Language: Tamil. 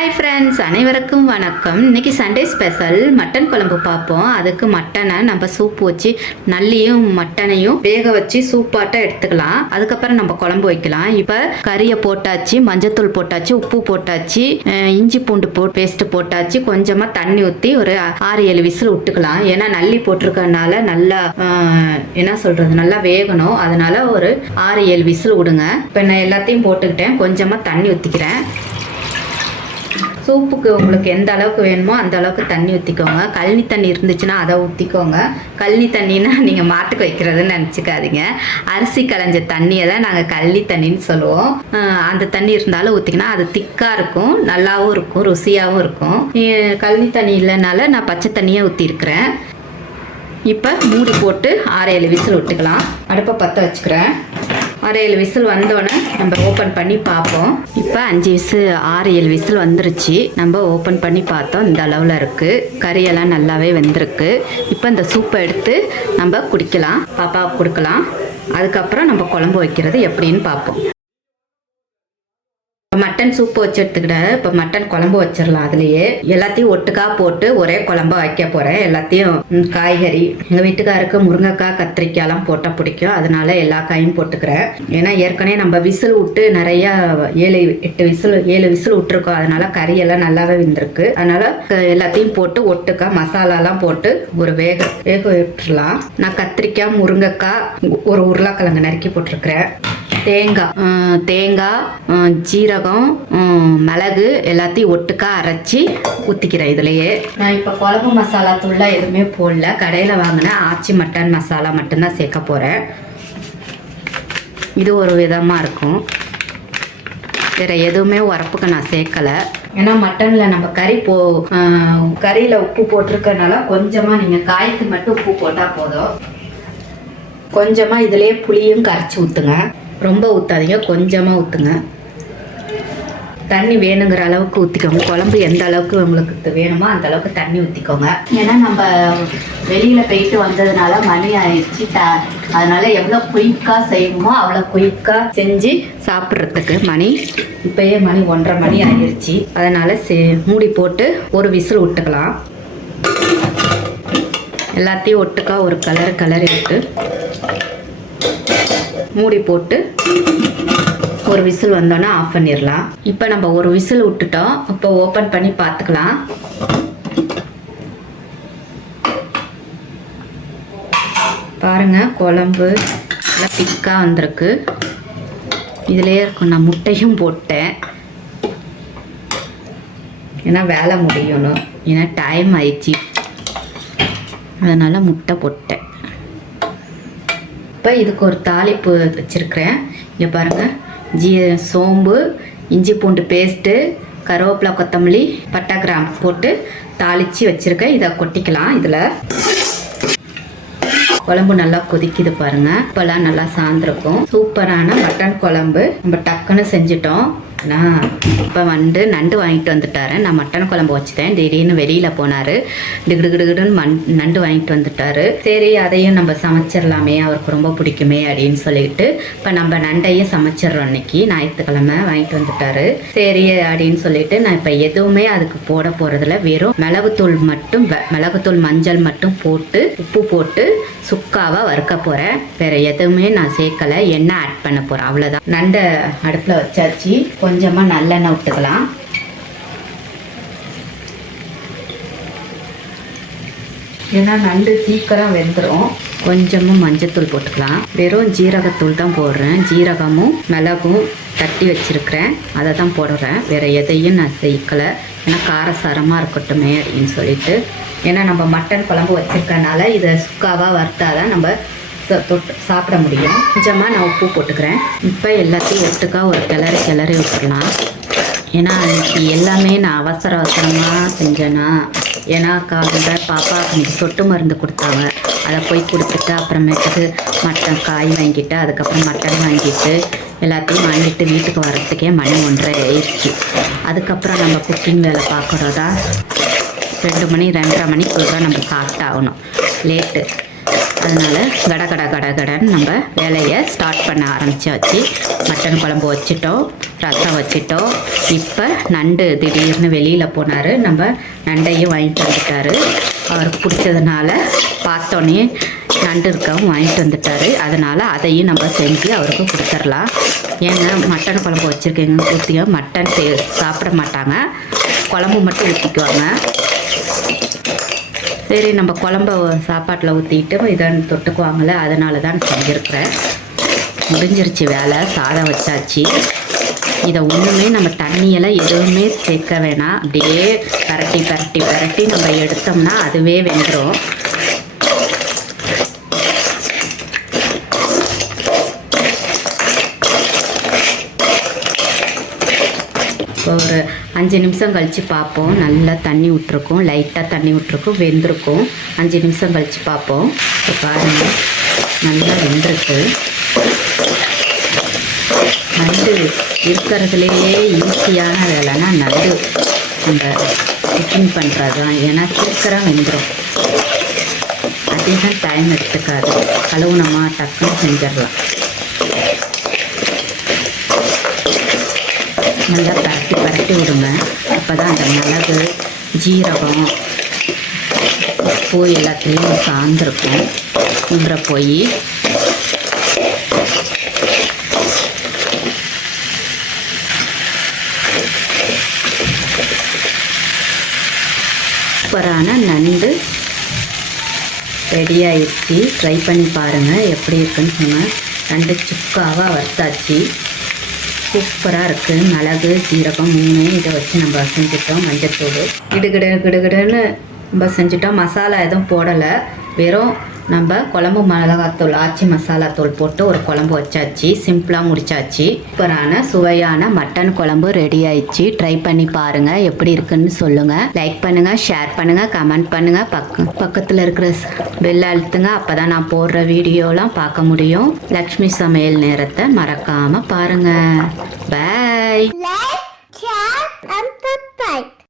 ஹாய் ஃப்ரெண்ட்ஸ் அனைவருக்கும் வணக்கம். இன்னைக்கு சண்டே ஸ்பெஷல் மட்டன் குழம்பு பார்ப்போம். அதுக்கு மட்டனை நம்ம சூப் வச்சு நல்லியும் மட்டனையும் வேக வச்சு சூப்பாட்டம் எடுத்துக்கலாம். அதுக்கப்புறம் நம்ம குழம்பு வைக்கலாம். இப்போ கறியை போட்டாச்சு மஞ்சத்தூள் போட்டாச்சு உப்பு போட்டாச்சு இஞ்சி பூண்டு போ பேஸ்ட் போட்டாச்சு கொஞ்சமாக தண்ணி ஊற்றி ஒரு ஆறு ஏழு விசில் விட்டுக்கலாம். ஏன்னா நல்லி போட்டிருக்கறனால நல்லா என்ன சொல்கிறது நல்லா வேகணும். அதனால ஒரு ஆறு ஏழு விசில் விடுங்க. இப்போ நான் எல்லாத்தையும் போட்டுக்கிட்டேன். கொஞ்சமாக தண்ணி ஊற்றிக்கிறேன் சூப்புக்கு உங்களுக்கு எந்த அளவுக்கு வேணுமோ அந்த அளவுக்கு தண்ணி ஊற்றிக்கோங்க கழனி தண்ணி இருந்துச்சுன்னா அதை ஊற்றிக்கோங்க கழனி தண்ணின்னா நீங்கள் மாட்டுக்கு வைக்கிறதுன்னு நினச்சிக்காதீங்க. அரிசி களைஞ்ச தண்ணியை தான் நாங்கள் கழனி தண்ணின்னு சொல்லுவோம். அந்த தண்ணி இருந்தாலும் ஊற்றிக்கினா அது திக்காக இருக்கும் நல்லாவும் இருக்கும் ருசியாகவும் இருக்கும். கழனி தண்ணி இல்லைனால நான் பச்சை தண்ணியே ஊற்றிருக்கிறேன் இப்போ மூடி போட்டு ஆறு ஏழு விசில் விட்டுக்கலாம். அடுப்பை பற்ற வச்சுக்கிறேன். ஆறு ஏழு விசில் வந்தோடனே நம்ம ஓப்பன் பண்ணி பார்ப்போம். இப்போ அஞ்சு விசில் ஆறு ஏழு விசில் வந்துருச்சு. நம்ம ஓப்பன் பண்ணி பார்த்தோம். இந்த அளவில் இருக்குது கறியெல்லாம் நல்லாவே வெந்திருக்கு. இப்போ இந்த சூப்பை எடுத்து நம்ம குடிக்கலாம். பாப்பாவுக்கு கொடுக்கலாம். அதுக்கப்புறம் நம்ம குழம்பு வைக்கிறது எப்படின்னு பார்ப்போம். மட்டன் சூப்பு வச்சு இப்போ மட்டன் குழம்பு வச்சிடலாம் அதுலேயே. எல்லாத்தையும் ஒட்டுக்கா போட்டு ஒரே குழம்பா வைக்க போகிறேன் எல்லாத்தையும் காய்கறி எங்கள் வீட்டுக்காருக்கு முருங்கைக்காய் கத்திரிக்காய்லாம் போட்டால் பிடிக்கும். அதனால எல்லா காயும் போட்டுக்கிறேன். ஏன்னா ஏற்கனவே நம்ம விசில் விட்டு நிறையா ஏழு எட்டு விசில் ஏழு விசில் விட்டுருக்கோம். அதனால கறியெல்லாம் நல்லாவே வெந்திருக்கு. அதனால எல்லாத்தையும் போட்டு ஒட்டுக்கா மசாலாலாம் போட்டு ஒரு வேக வேக விட்டுறலாம் நான் கத்திரிக்காய் முருங்கைக்காய் ஒரு உருளைக்கிழங்கு நறுக்கி போட்டிருக்கிறேன். தேங்காய் தேங்காய் ஜீரகம் மிளகு எல்லாத்தையும் ஒட்டுக்கா அரைச்சி ஊற்றிக்கிறேன் இதுலையே. நான் இப்போ குழம்பு மசாலா தூள்லாம் எதுவுமே போடல. கடையில் வாங்கின ஆச்சி மட்டன் மசாலா மட்டும்தான் சேர்க்க போகிறேன் இது ஒரு விதமாக இருக்கும். வேற எதுவுமே உரப்புக்கு நான் சேர்க்கலை. ஏன்னா மட்டனில் நம்ம கறி போ கறியில் உப்பு போட்டிருக்கனால கொஞ்சமாக நீங்கள் காய்க்கு மட்டும் உப்பு போட்டால் போதும். கொஞ்சமாக இதுலேயே புளியும் கரைச்சி ஊற்றுங்க ரொம்ப ஊற்றாதீங்க கொஞ்சமாக ஊற்றுங்க தண்ணி வேணுங்கிற அளவுக்கு ஊற்றிக்கோங்க குழம்பு எந்த அளவுக்கு உங்களுக்கு வேணுமோ அந்த அளவுக்கு தண்ணி ஊற்றிக்கோங்க ஏன்னா நம்ம வெளியில் போயிட்டு வந்ததுனால மணி ஆயிடுச்சு. த அதனால எவ்வளோ குயிக்காக செய்யணுமோ அவ்வளோ குயிக்காக செஞ்சு சாப்பிட்றதுக்கு மணி இப்போயே மணி ஒன்றரை மணி ஆயிடுச்சு அதனால் சே மூடி போட்டு ஒரு விசில் விட்டுக்கலாம். எல்லாத்தையும் ஒட்டுக்கா ஒரு கலர் கலர் இருக்குது மூடி போட்டு ஒரு விசில் வந்தோன்னே ஆஃப் பண்ணிடலாம். இப்போ நம்ம ஒரு விசில் விட்டுட்டோம். இப்போ ஓப்பன் பண்ணி பார்த்துக்கலாம். பாருங்கள் குழம்பு நல்லா திக்காக வந்திருக்கு. இதுலேயே இருக்கும். நான் முட்டையும் போட்டேன். ஏன்னா வேலை முடியணும். ஏன்னா டைம் ஆயிடுச்சு. அதனால் முட்டை போட்டேன். இப்போ இதுக்கு ஒரு தாளிப்பு வச்சுருக்கிறேன். இங்கே பாருங்கள் ஜீ சோம்பு இஞ்சி பூண்டு பேஸ்ட்டு கருவேப்பிலை கொத்தமல்லி பட்டை கிராம் போட்டு தாளித்து வச்சுருக்கேன். இதை கொட்டிக்கலாம் இதில். குழம்பு நல்லா கொதிக்குது பாருங்க. இப்போல்லாம் நல்லா சாந்திருக்கும். சூப்பரான மட்டன் குழம்பு. நம்ம டக்குன்னு செஞ்சிட்டோம். நான் இப்போ வந்து நண்டு வாங்கிட்டு வந்துட்டாரு. நான் மட்டன் குழம்பு வச்சுட்டேன். திடீர்னு வெளியில் போனார். டிகிடுகிடுகிடுன்னு மண் நண்டு வாங்கிட்டு வந்துட்டாரு. சரி அதையும் நம்ம சமைச்சிடலாமே. அவருக்கு ரொம்ப பிடிக்குமே அப்படின்னு சொல்லிட்டு இப்போ நம்ம நண்டையும் சமைச்சிடுறோம் இன்னைக்கு. ஞாயிற்றுக்கிழமை வாங்கிட்டு வந்துட்டாரு. சரி அப்படின்னு சொல்லிட்டு நான் இப்போ எதுவுமே அதுக்கு போட போகிறதில்ல வெறும் மிளகுத்தூள் மட்டும் மிளகுத்தூள் மஞ்சள் மட்டும் போட்டு உப்பு போட்டு சுக்காவாக வறுக்க போகிறேன் வேறு எதுவுமே நான் சேர்க்கலை. எண்ணெய் ஆட் பண்ண போகிறேன் அவ்வளோதான் நண்டை அடுப்பில் வச்சாச்சு. கொஞ்சமாக நல்லெண்ணெய் விட்டுக்கலாம். ஏன்னா நண்டு சீக்கிரம் வெந்துடும் கொஞ்சமாக மஞ்சத்தூள் போட்டுக்கலாம். வெறும் ஜீரகத்தூள் தான் போடுறேன். ஜீரகமும் மிளகும் தட்டி வச்சிருக்கிறேன். அதை தான் போடுறேன். வேற எதையும் நான் சேர்க்கலை. ஏன்னா காரசாரமாக இருக்கட்டுமே அப்படின்னு சொல்லிட்டு. ஏன்னா நம்ம மட்டன் குழம்பு வச்சிருக்கனால இதை சுக்காவாக வறுத்தாதான் நம்ம ச- தொட்டு சாப்பிட முடியும். கொஞ்சமாக நான் உப்பு போட்டுக்கிறேன். இப்போ எல்லாத்தையும் ஒட்டுக்கா ஒரு கிளறி கிளறி விட்டுடலாம் ஏன்னா இன்னைக்கு எல்லாமே நான் அவசர அவசரமாக செஞ்சேன்னா ஏன்னா காலையில் பாப்பா இன்னைக்கு சொட்டு மருந்து கொடுத்தாங்க அதை போய் கொடுத்துட்டு அப்புறமேட்டுக்கு மட்டன் காய் வாங்கிட்டு அதுக்கப்புறம் மட்டன் வாங்கிட்டு எல்லாத்தையும் வாங்கிட்டு வீட்டுக்கு வரத்துக்கே மணி ஒன்றரை ஆயிடுச்சு. அதுக்கப்புறம் நம்ம குக்கிங் வேலை பார்க்குறதா? ரெண்டு மணி ரெண்டரை மணிக்குள்ள நம்ம சாப்பிட்டாகணும் லேட்டு அதனால் கட கட கட கடன்னு நம்ம வேலையை ஸ்டார்ட் பண்ண ஆரம்பித்தாச்சு மட்டன் குழம்பு வச்சுட்டோம் ரசம் வச்சுட்டோம். இப்போ நண்டு திடீர்னு வெளியில் போனார். நம்ம நண்டையும் வாங்கிட்டு வந்துட்டாரு. அவருக்கு பிடிச்சதுனால பார்த்தோன்னே நண்டு இருக்கவும் வாங்கிட்டு வந்துட்டாரு. அதனால் அதையும் நம்ம செஞ்சு அவருக்கு கொடுத்துர்லாம் ஏங்க மட்டன் குழம்பு வச்சுருக்கீங்க ஊற்றிய மட்டன் சே சாப்பிட மாட்டாங்க. குழம்பு மட்டும் ஊற்றிக்குவாங்க சரி நம்ம குழம்ப சாப்பாட்டில் ஊற்றிட்டு இதை தொட்டுக்குவாங்களே அதனால தான் செஞ்சுருக்கிறேன். முடிஞ்சிருச்சு வேலை சாதம் வச்சாச்சு. இதை ஒன்றுமே நம்ம தண்ணியெல்லாம் எதுவுமே சேர்க்க வேணாம். அப்படியே பரட்டி பரட்டி பரட்டி நம்ம எடுத்தோம்னா அதுவே வெந்துடும் ஒரு அஞ்சு நிமிஷம் கழித்து பார்ப்போம். நல்லா தண்ணி விட்ருக்கும் லைட்டாக தண்ணி விட்ருக்கும் வெந்திருக்கும். அஞ்சு நிமிஷம் கழித்து பார்ப்போம். இப்போ பாருங்கள் நல்லா வெந்திருக்கு. நண்டு இருக்கிறதுலையே ஈஸியான வேலைன்னா நண்டு அந்த குக்கிங் பண்ணுறது தான் ஏன்னா சீக்கிரம் வெந்துடும் அதிகம் டைம் எடுத்துக்காது. கழுவுனமா டக்குன்னு செஞ்சிடலாம். நல்லா பரட்டி பரட்டி விடுங்க. அப்போ தான் அந்த மிளகு ஜீரகம் உப்பு எல்லாத்துலேயும் சார்ந்துருக்கும். உன்ற போய். சூப்பரான நண்டு ரெடி ஆயிடுச்சு. ட்ரை பண்ணி பாருங்கள் எப்படி இருக்குன்னு சொன்னேன் நண்டு சுக்காவாக வறுத்தாச்சு. சூப்பராக இருக்குது மிளகு சீரகம் மூணு இதை வச்சு நம்ம செஞ்சுட்டோம் மஞ்சத்தூள். கிடுகிடு கிடுகிடுன்னு நம்ம செஞ்சுட்டோம். மசாலா எதுவும் போடலை. வெறும் நம்ம குழம்பு மிளகாத்தூள் ஆச்சி மசாலா தூள் போட்டு ஒரு குழம்பு வச்சாச்சு. சிம்பிளாக முடிச்சாச்சு. சூப்பரான சுவையான மட்டன் குழம்பு ரெடி ஆயிடுச்சு. ட்ரை பண்ணி பாருங்கள் எப்படி இருக்குன்னு சொல்லுங்கள் லைக் பண்ணுங்கள் ஷேர் பண்ணுங்கள் கமெண்ட் பண்ணுங்கள் பக்க பக்கத்தில் இருக்கிற பெல் அழுத்துங்க. அப்போ தான் நான் போடுற வீடியோலாம் பார்க்க முடியும். லக்ஷ்மி சமையல் நேரத்தை மறக்காமல் பாருங்கள் பை Like